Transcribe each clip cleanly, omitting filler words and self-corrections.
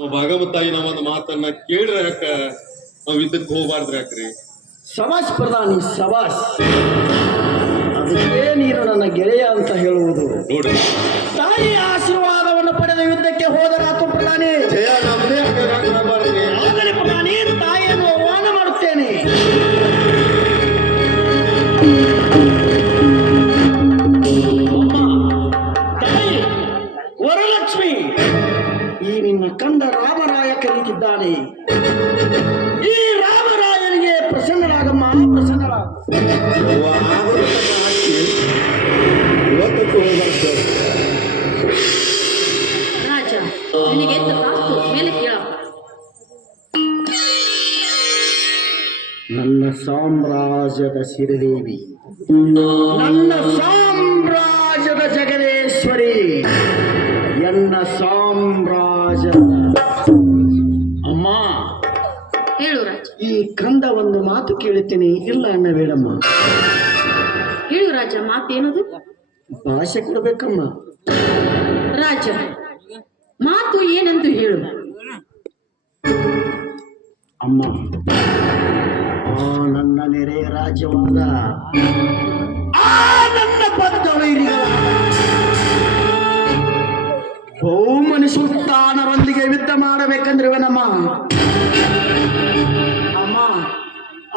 ಭಾಗವತಾಯಿ ನಾವೊಂದು ಮಾತನ್ನ ಕೇಳ್ರೆ ಯಾಕ ನಾವ್ ಇದಕ್ಕೆ ಹೋಗ್ಬಾರ್ದ್ರ ಯಾಕ್ರಿ? ಸವಾಸ್ ಪ್ರಧಾನಿ ಸವಾಸ್. ಅದಕ್ಕೆ ನೀನು ನನ್ನ ಗೆಳೆಯ ಅಂತ ಹೇಳುವುದು. ನೋಡ್ರಿ, ತಾಯಿಯ ಆಶೀರ್ವಾದವನ್ನು ಪಡೆದ ಯುದ್ಧಕ್ಕೆ ಹೋದರಾತು ಪ್ರಧಾನಿ. ಜಯ ನಮ್ಮದೇ ಆಗಬಾರ್ದ್ರಿ. ಆದರೆ ಪ್ರಧಾನಿ, ತಾಯಿಯನ್ನು ಆಹ್ವಾನ ಮಾಡುತ್ತೇನೆ. ತಾಯಿ ವರಲಕ್ಷ್ಮಿ, ಈ ನಿನ್ನ ಕಂದ ರಾಮರಾಯ ಕರೀತಿದ್ದಾನೆ. ಈ ರಾಮರಾಯನಿಗೆ ಪ್ರಸನ್ನರಾಗಮ್ಮ, ಪ್ರಸನ್ನರಾಗ. ರಾಜ, ನಿನಗೆ ಎಂತ ತಾಸ್ತು ಮೇಲೆ ಕೇಳ. ನನ್ನ ಸಾಮ್ರಾಜ್ಯದ ಸಿರಿದೇವಿ, ನನ್ನ ಸಾಮ್ರಾಜ್ಯದ ಜಗದೇಶ್ವರಿ, ಎನ್ನ ಸಾಮ್ರಾಜ್ಯ ಅಮ್ಮ. ಹೇಳು ರಾಜ. ಈ ಕಂದ ಒಂದು ಮಾತು ಕೇಳುತ್ತೇನೆ, ಇಲ್ಲ ಅನ್ನಬೇಡಮ್ಮ. ಹೇಳು ರಾಜ, ಮಾತೇನದು? ಭಾಷೆ ಕೊಡಬೇಕಮ್ಮ. ರಾಜ, ಮಾತು ಏನಂತ ಹೇಳು. ಅಮ್ಮ, ಆ ನನ್ನ ನೆರೆಯ ರಾಜ್ಯವಾದ ಆ ನನ್ನ ಬದ್ಧ ವೈರಿಗಳ ಬಹುಮನಿ ಸುಲ್ತಾನರೊಂದಿಗೆ ಯುದ್ಧ ಮಾಡಬೇಕಂದ್ರಿವನಮ್ಮ. ಅಮ್ಮ,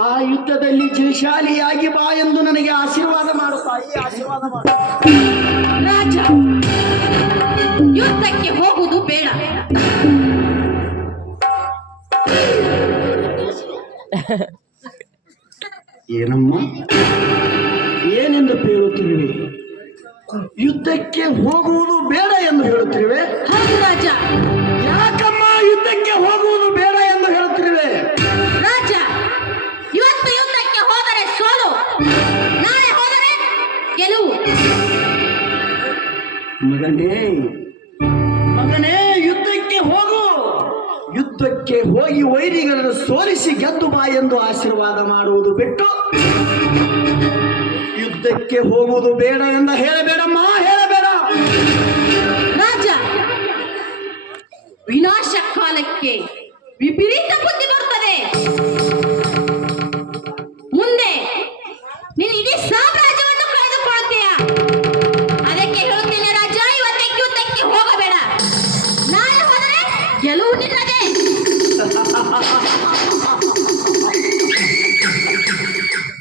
ಆ ಯುದ್ಧದಲ್ಲಿ ಜಯಶಾಲಿಯಾಗಿ ಬಾ ಎಂದು ನನಗೆ ಆಶೀರ್ವಾದ ಮಾಡು ತಾಯಿ, ಆಶೀರ್ವಾದ ಮಾಡು. ರಾಜ, ಯುದ್ಧಕ್ಕೆ ಹೋಗುವುದು ಬೇಡ. ಏನಮ್ಮ, ಏನೆಂದು ಹೇಳುತ್ತಿರುವೆ? ಯುದ್ಧಕ್ಕೆ ಹೋಗುವುದು ಬೇಡ ಎಂದು ಹೇಳುತ್ತಿರುವೆ? ಹೌದು ರಾಜ. ಯಾಕಮ್ಮ ಯುದ್ಧಕ್ಕೆ ಹೋಗುವುದು ಬೇಡ ಎಂದು ಹೇಳುತ್ತಿರುವೆ? ರಾಜ, ಇವತ್ತು ಯುದ್ಧಕ್ಕೆ ಹೋದರೆ ಸೋಲು, ನಾಳೆ ಹೋದರೆ ಗೆಲುವು. ಮಗನೇ, ಮಗನೇ, ಯುದ್ಧಕ್ಕೆ ಹೋಗು. ಯುದ್ಧಕ್ಕೆ ಹೋಗಿ ವೈರಿಗಳನ್ನು ಸೋಲಿಸಿ ಗೆದ್ದು ಬಾ ಎಂದು ಆಶೀರ್ವಾದ ಮಾಡುವುದು ಬಿಟ್ಟು ಯುದ್ಧಕ್ಕೆ ಹೋಗುವುದು ಬೇಡ ಎಂದು ಹೇಳಬೇಡಮ್ಮ, ಹೇಳಬೇಡ. ರಾಜ, ವಿನಾಶ ಕಾಲಕ್ಕೆ ವಿಪರೀತ ಬುದ್ಧಿ ಬರ್ತದೆ. ಮುಂದೆ ನೀನು ಇಡೀ ಸಾಮ್ರಾಜ್ಯವನ್ನು ಕಳೆದುಕೊಳ್ಳುತ್ತೀಯ. ಅದಕ್ಕೆ ಹೇಳುತ್ತೇನೆ ರಾಜ, ಇವತ್ತಕ್ಕೆ ಯುದ್ಧಕ್ಕೆ ಹೋಗಬೇಡ. ನಾಳೆ ಹೋದರೆ ಗೆಲುವು ನಿನ್ನದೇ.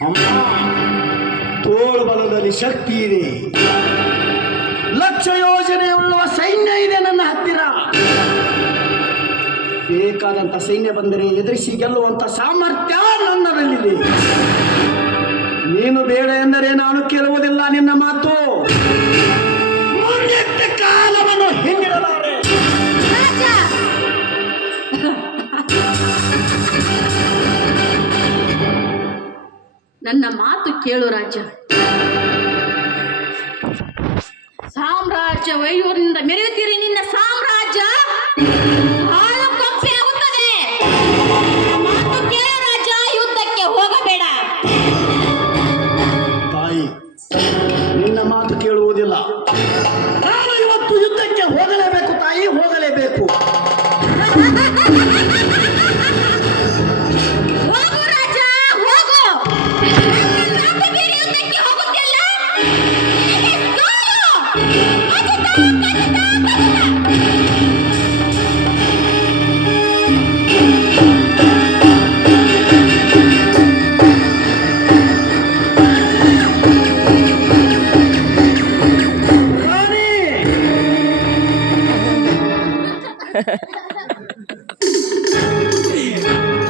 ಅಮ್ಮ, ತೋಳು ಬಲದಲ್ಲಿ ಶಕ್ತಿ ಇದೆ, ಲಕ್ಷ ಯೋಜನೆ ಉಳ್ಳುವ ಸೈನ್ಯ ಇದೆ ನನ್ನ ಹತ್ತಿರ. ಬೇಕಾದಂತ ಸೈನ್ಯ ಬಂದರೆ ಎದುರಿಸಿ ಗೆಲ್ಲುವಂತ ಸಾಮರ್ಥ್ಯ ನನ್ನದಲ್ಲಿದೆ. ನೀನು ಬೇಡ ಎಂದರೆ ನಾನು ಕೇಳುವುದಿಲ್ಲ ನಿನ್ನ ಮಾತು. ಮೂರ್ನೆಟ್ಟ ಕಾಲವನ್ನು ಹಿಂದಿಡಲಾರೆ. ರಾಜ, ನನ್ನ ಮಾತು ಕೇಳು ರಾಜ. ಸಾಮ್ರಾಜ್ಯ ವೈಯೂರಿನಿಂದ ಮೆರೆಯುತ್ತೀರಿ. ನಿನ್ನ ಸಾಮ್ರಾಜ್ಯ ಹಾಳು ಕೊಂಪೆಯಾಗುತ್ತದೆ. ಮಾತು ಕೇಳು ರಾಜ, ಯುದ್ಧಕ್ಕೆ ಹೋಗಬೇಡ. ತಾಯಿ, ನಿನ್ನ ಮಾತು ಕೇಳುವುದಿಲ್ಲ. ನಾನು ಇವತ್ತು ಯುದ್ಧಕ್ಕೆ ಹೋಗಲೇಬೇಕು ತಾಯಿ, ಹೋಗಲೇಬೇಕು. ಹೋಗು ರಾಜ, ಹೋಗು. ಯುದ್ಧಕ್ಕೆ ಹೋಗುತ್ತಿಲ್ಲ. ನಿನಗೆ ಸೋಲು. ಖಚಿತ, ಖಚಿತ, ಖಚಿತ. ರಾಣಿ,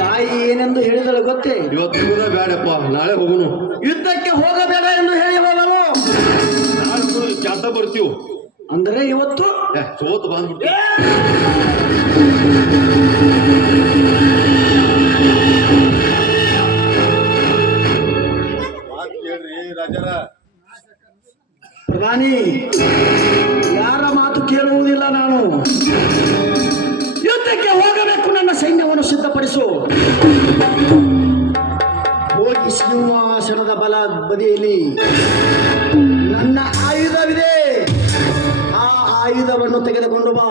ತಾಯಿ ಏನೆಂದು ಹೇಳಿದಳು ಗೊತ್ತೇ? ಇವತ್ತು ಕೂಡ ಬೇಡಪ್ಪ, ನಾಳೆ ಹೋಗುನು. ಯುದ್ಧಕ್ಕೆ ಹೋಗಬೇಡ ಎಂದು ಹೇಳಿ ಹೋದಳು. ನಾಳೆ ಚಾಟ ಬರ್ತೀವಿ ಅಂದರೆ ಇವತ್ತು ಸೋತು ಬಂದ್ಬಿಟ್ಟು. ಮಾತು ಕೇಳ್ರಿ ರಾಜರ. ಪ್ರಧಾನಿ, ಯಾರ ಮಾತು ಕೇಳುವುದಿಲ್ಲ ನಾನು. ಯುದ್ಧಕ್ಕೆ ಹೋಗಬೇಕು. ನನ್ನ ಸೈನ್ಯವನ್ನು ಸಿದ್ಧಪಡಿಸು. ಹೋಗಿ ಸಿಂಹಾಸನದ ಬಲ ಬದಿಯಲ್ಲಿ ನನ್ನ ಆಯುಧವಿದೆ. ಆ ಆಯುಧವನ್ನು ತೆಗೆದುಕೊಂಡು ಬಾ.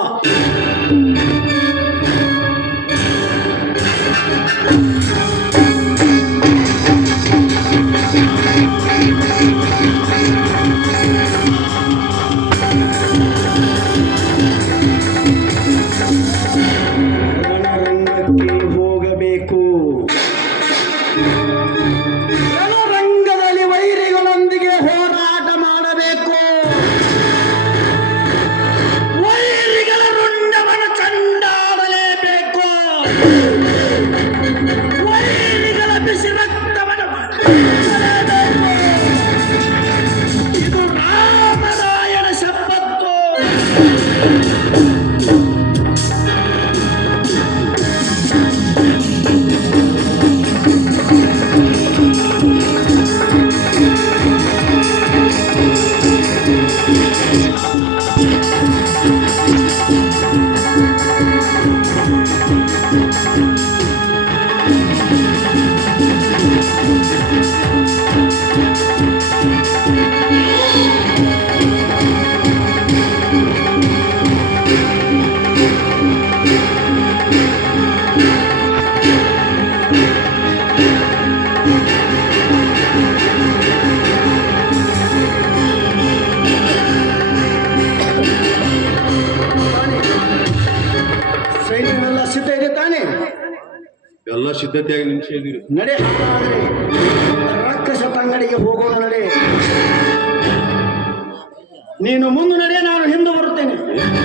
ಸೈನ್ಯವೆಲ್ಲ ಸಿದ್ಧ ಇದೆ ತಾನೇ? ಎಲ್ಲ ಸಿದ್ಧತೆಯಾಗಿ ನಿಮಿಷ ಇದೀರಿ. ನಡೆ, ಹಾಗಾದ್ರೆ ರಕ್ಕಸ ತಂಗಡಿಗೆ ಹೋಗೋಣ ನಡೆ. ನೀನು ಮುಂದೆ ನಡೆ, ನಾನು ಹಿಂದೆ